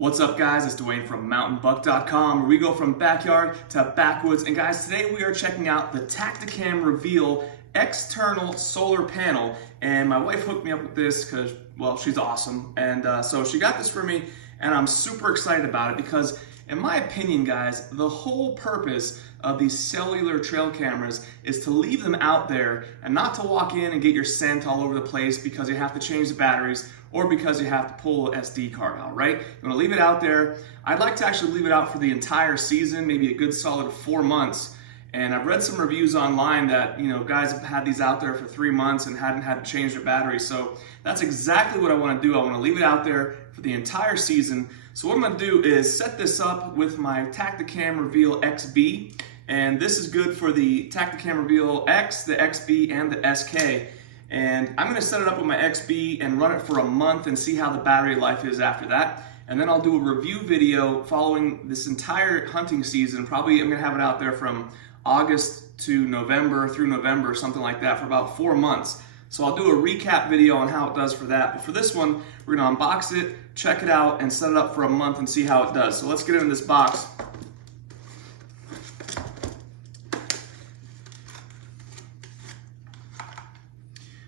What's up, guys? It's Dwayne from MOUNTAINBUCK.com, where we go from backyard to backwoods. And guys, today we are checking out the Tactacam Reveal external solar panel. And my wife hooked me up with this because, well, she's awesome. And so she got this for me, and I'm super excited about it because, in my opinion, guys, the whole purpose of these cellular trail cameras is to leave them out there and not to walk in and get your scent all over the place because you have to change the batteries or because you have to pull an SD card out, right? You want to leave it out there. I'd like to actually leave it out for the entire season, maybe a good solid 4 months. And I've read some reviews online that, guys have had these out there for 3 months and hadn't had to change their batteries. So that's exactly what I want to do. I want to leave it out there for the entire season. So what I'm going to do is set this up with my Tactacam Reveal XB. And this is good for the Tactacam Reveal X, the XB, and the SK. And I'm going to set it up with my XB and run it for a month and see how the battery life is after that. And then I'll do a review video following this entire hunting season. Probably I'm going to have it out there from August to November, through November, something like that, for about 4 months. So I'll do a recap video on how it does for that. But for this one, we're going to unbox it, check it out, and set it up for a month and see how it does. So let's get into this box.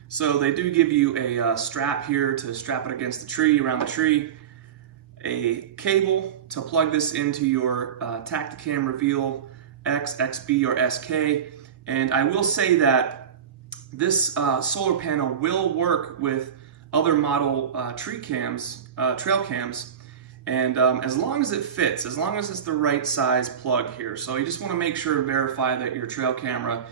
So they do give you a strap here to strap it against the tree, around the tree, a cable to plug this into your Tactacam Reveal X, XB, or SK. And I will say that this solar panel will work with other model trail cams, and as long as it fits, as long as it's the right size plug here. So you just want to make sure to verify that your trail camera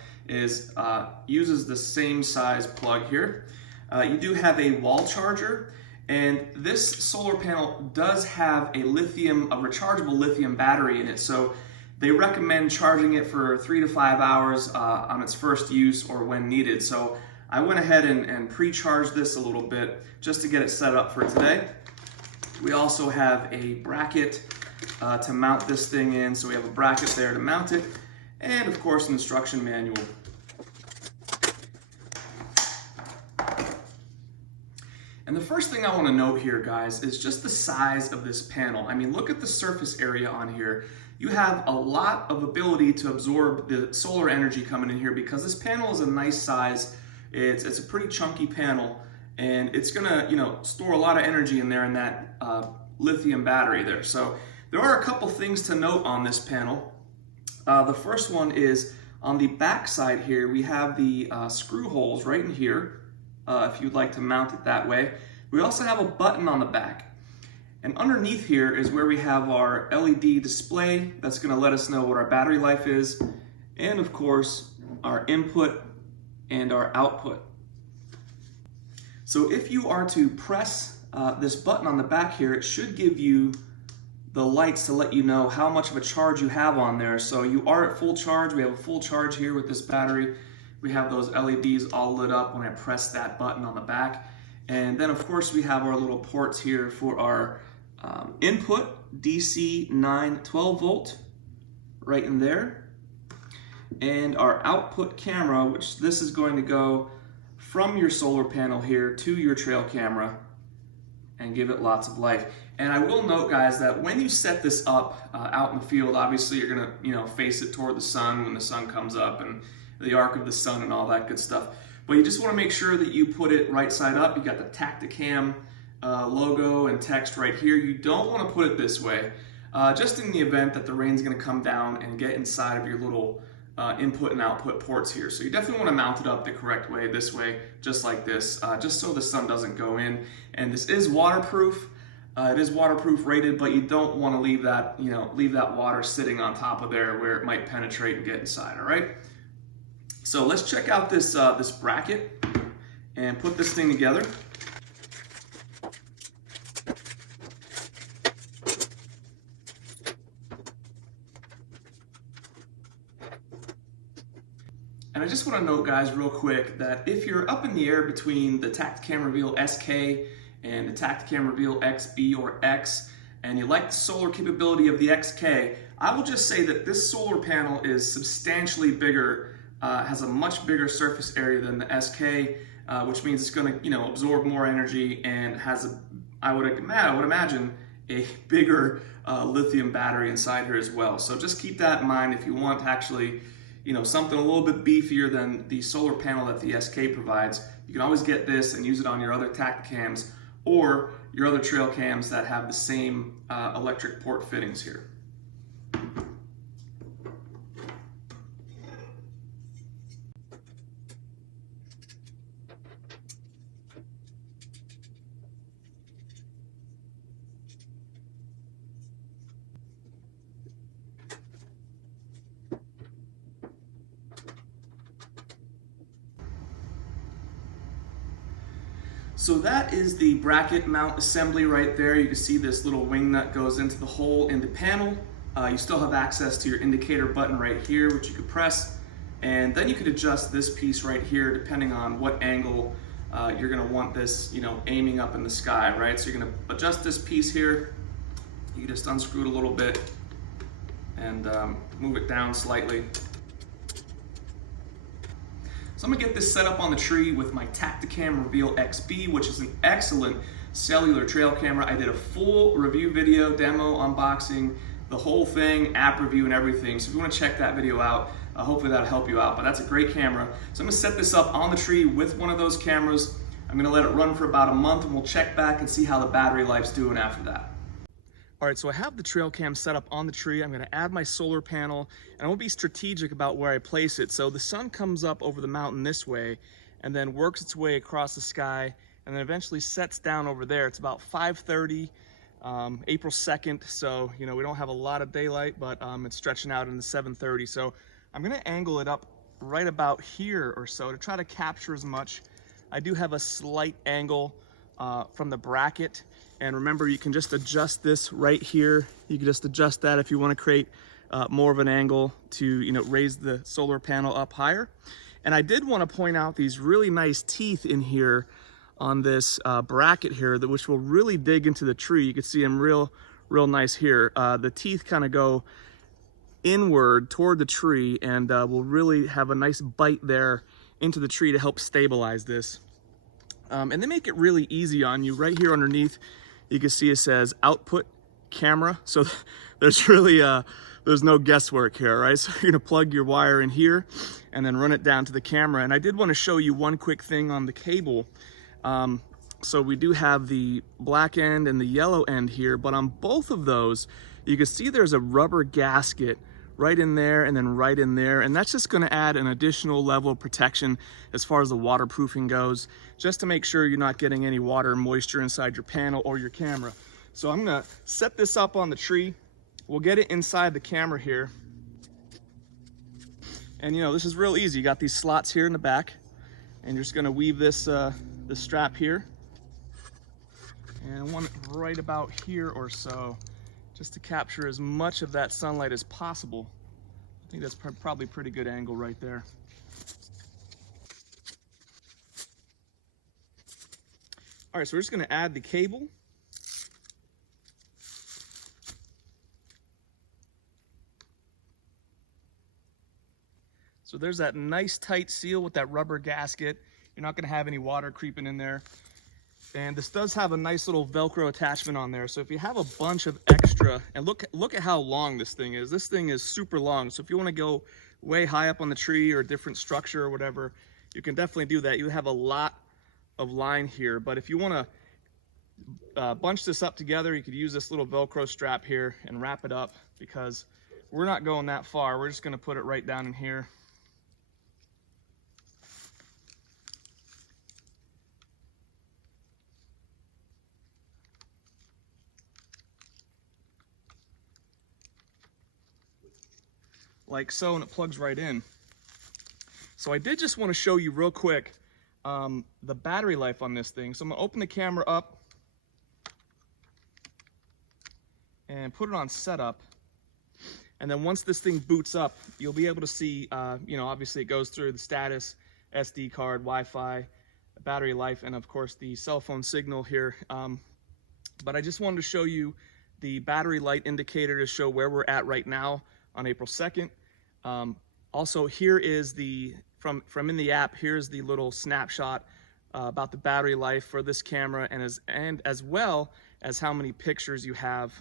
uses the same size plug here. You do have a wall charger, and this solar panel does have a rechargeable lithium battery in it. So they recommend charging it for 3 to 5 hours on its first use or when needed. So I went ahead and pre-charged this a little bit just to get it set up for today. We also have a bracket to mount this thing in. So we have a bracket there to mount it, and of course an instruction manual. And the first thing I want to note here, guys, is just the size of this panel. I mean, look at the surface area on here. You have a lot of ability to absorb the solar energy coming in here because this panel is a nice size. It's a pretty chunky panel, and it's gonna store a lot of energy in there in that lithium battery there. So there are a couple things to note on this panel. The first one is on the back side here, we have the screw holes right in here. If you'd like to mount it that way. We also have a button on the back. And underneath here is where we have our LED display that's going to let us know what our battery life is, and of course our input and our output. So if you are to press this button on the back here, it should give you the lights to let you know how much of a charge you have on there. So you are at full charge. We have a full charge here with this battery. We have those LEDs all lit up when I press that button on the back. And then of course we have our little ports here for our input, DC 9 12 volt, right in there. And our output camera, which this is going to go from your solar panel here to your trail camera and give it lots of life. And I will note, guys, that when you set this up out in the field, obviously you're gonna face it toward the sun when the sun comes up and the arc of the sun and all that good stuff. But you just want to make sure that you put it right side up. You got the Tactacam logo and text right here. You don't want to put it this way, just in the event that the rain's going to come down and get inside of your little input and output ports here. So you definitely want to mount it up the correct way, this way, just like this, just so the sun doesn't go in. And this is waterproof. It is waterproof rated, but you don't want to leave that, leave that water sitting on top of there where it might penetrate and get inside. All right. So let's check out this this bracket and put this thing together. And I just want to note, guys, real quick, that if you're up in the air between the Tactacam Reveal SK and the Tactacam Reveal XB or X, and you like the solar capability of the XK, I will just say that this solar panel is substantially bigger. Has a much bigger surface area than the SK, which means it's going to absorb more energy and has I would imagine a bigger lithium battery inside here as well. So just keep that in mind if you want actually, you know, something a little bit beefier than the solar panel that the SK provides. You can always get this and use it on your other Tactacams or your other trail cams that have the same electric port fittings here. So that is the bracket mount assembly right there. You can see this little wing nut goes into the hole in the panel. You still have access to your indicator button right here, which you could press. And then you could adjust this piece right here depending on what angle you're gonna want this, you know, aiming up in the sky, right? So you're gonna adjust this piece here. You can just unscrew it a little bit and move it down slightly. So I'm gonna get this set up on the tree with my Tactacam Reveal XB, which is an excellent cellular trail camera. I did a full review video, demo, unboxing, the whole thing, app review and everything. So if you wanna check that video out, hopefully that'll help you out, but that's a great camera. So I'm gonna set this up on the tree with one of those cameras. I'm gonna let it run for about a month and we'll check back and see how the battery life's doing after that. All right, so I have the trail cam set up on the tree. I'm gonna add my solar panel and I will be strategic about where I place it. So the sun comes up over the mountain this way and then works its way across the sky and then eventually sets down over there. It's about 5:30, April 2nd. So, you know, we don't have a lot of daylight, but it's stretching out into 7:30. So I'm gonna angle it up right about here or so to try to capture as much. I do have a slight angle from the bracket. And remember, you can just adjust this right here. You can just adjust that if you want to create more of an angle to, you know, raise the solar panel up higher. And I did want to point out these really nice teeth in here on this bracket here, which will really dig into the tree. You can see them real nice here. The teeth kind of go inward toward the tree and will really have a nice bite there into the tree to help stabilize this. And they make it really easy on you. Right here underneath, you can see it says output camera. So there's really, there's no guesswork here, right? So you're gonna plug your wire in here and then run it down to the camera. And I did wanna show you one quick thing on the cable. So we do have the black end and the yellow end here, but on both of those, you can see there's a rubber gasket right in there and then right in there. And that's just gonna add an additional level of protection as far as the waterproofing goes, just to make sure you're not getting any water and moisture inside your panel or your camera. So I'm gonna set this up on the tree. We'll get it inside the camera here. And you know, this is real easy. You got these slots here in the back and you're just gonna weave this, this strap here. And I want it right about here or so, just to capture as much of that sunlight as possible. I think that's probably a pretty good angle right there. All right, so we're just gonna add the cable. So there's that nice tight seal with that rubber gasket. You're not gonna have any water creeping in there. And this does have a nice little Velcro attachment on there. So if you have a bunch of extra, and look at how long this thing is. This thing is super long. So if you want to go way high up on the tree or a different structure or whatever, you can definitely do that. You have a lot of line here. But if you want to bunch this up together, you could use this little Velcro strap here and wrap it up, because we're not going that far. We're just going to put it right down in here. Like so, and it plugs right in. So I did just want to show you real quick the battery life on this thing. So I'm gonna open the camera up and put it on setup. And then once this thing boots up, you'll be able to see, you know, obviously it goes through the status, SD card, Wi-Fi, battery life, and of course the cell phone signal here. But I just wanted to show you the battery light indicator to show where we're at right now on April 2nd. Also, here is the, from in the app, here's the little snapshot about the battery life for this camera, and as well as how many pictures you have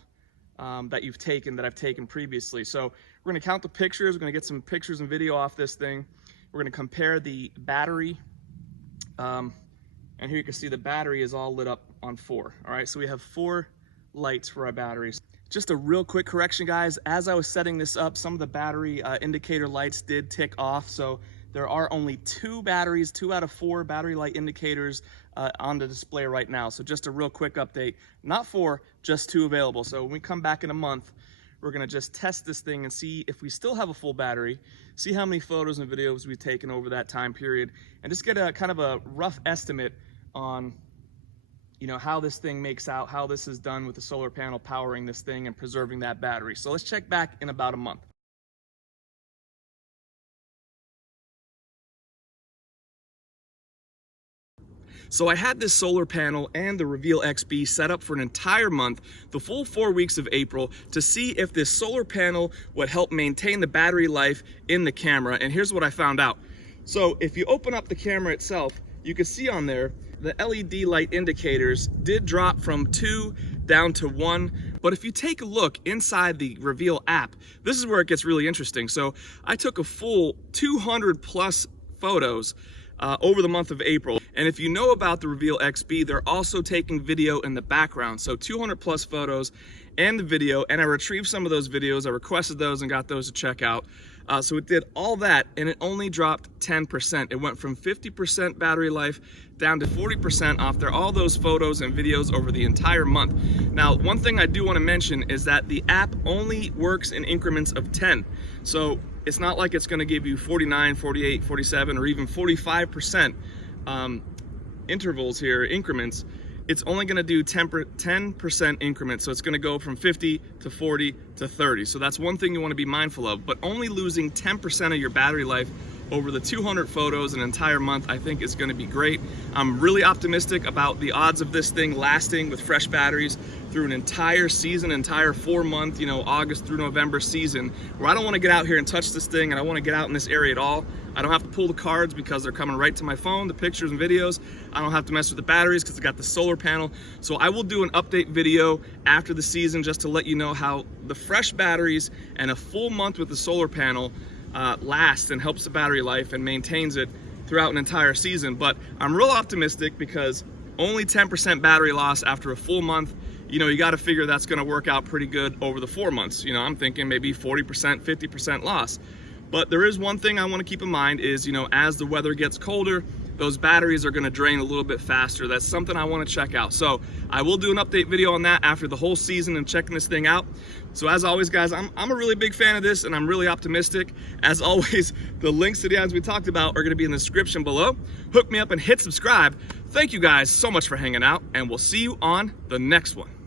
that I've taken previously. So we're gonna count the pictures, we're gonna get some pictures and video off this thing. We're gonna compare the battery, and here you can see the battery is all lit up on 4. All right, so we have 4 lights for our batteries. Just a real quick correction, guys. As I was setting this up, some of the battery indicator lights did tick off, so there are only 2 batteries, 2 out of 4 battery light indicators on the display right now. So just a real quick update, not 4, just 2 available. So when we come back in a month, we're gonna just test this thing and see if we still have a full battery, see how many photos and videos we've taken over that time period, and just get a kind of a rough estimate on, you know, how this thing makes out, how this is done with the solar panel powering this thing and preserving that battery. So let's check back in about a month. So I had this solar panel and the Reveal XB set up for an entire month, the full 4 weeks of April, to see if this solar panel would help maintain the battery life in the camera. And here's what I found out. So if you open up the camera itself, you can see on there, the LED light indicators did drop from 2 down to 1. But if you take a look inside the Reveal app, this is where it gets really interesting. So I took a full 200 plus photos over the month of April. And if you know about the Reveal XB, they're also taking video in the background. So 200 plus photos and the video, and I retrieved some of those videos. I requested those and got those to check out. So it did all that, and it only dropped 10%. It went from 50% battery life down to 40% after all those photos and videos over the entire month. Now, one thing I do want to mention is that the app only works in increments of 10. So it's not like it's going to give you 49, 48, 47, or even 45% intervals here, increments. It's only going to do 10% increments. So it's going to go from 50 to 40 to 30. So that's one thing you want to be mindful of, but only losing 10% of your battery life over the 200 photos an entire month, I think is going to be great. I'm really optimistic about the odds of this thing lasting with fresh batteries through an entire season, entire 4-month, you know, August through November season, where I don't want to get out here and touch this thing, and I want to get out in this area at all. I don't have to pull the cards because they're coming right to my phone, the pictures and videos. I don't have to mess with the batteries because I got the solar panel. So I will do an update video after the season just to let you know how the fresh batteries and a full month with the solar panel lasts and helps the battery life and maintains it throughout an entire season. But I'm real optimistic because only 10% battery loss after a full month. You know, you got to figure that's going to work out pretty good over the 4 months. You know, I'm thinking maybe 40%, 50% loss. But there is one thing I want to keep in mind is, you know, as the weather gets colder, those batteries are going to drain a little bit faster. That's something I want to check out. So I will do an update video on that after the whole season and checking this thing out. So as always, guys, I'm a really big fan of this, and I'm really optimistic. As always, the links to the items we talked about are going to be in the description below. Hook me up and hit subscribe. Thank you guys so much for hanging out, and we'll see you on the next one.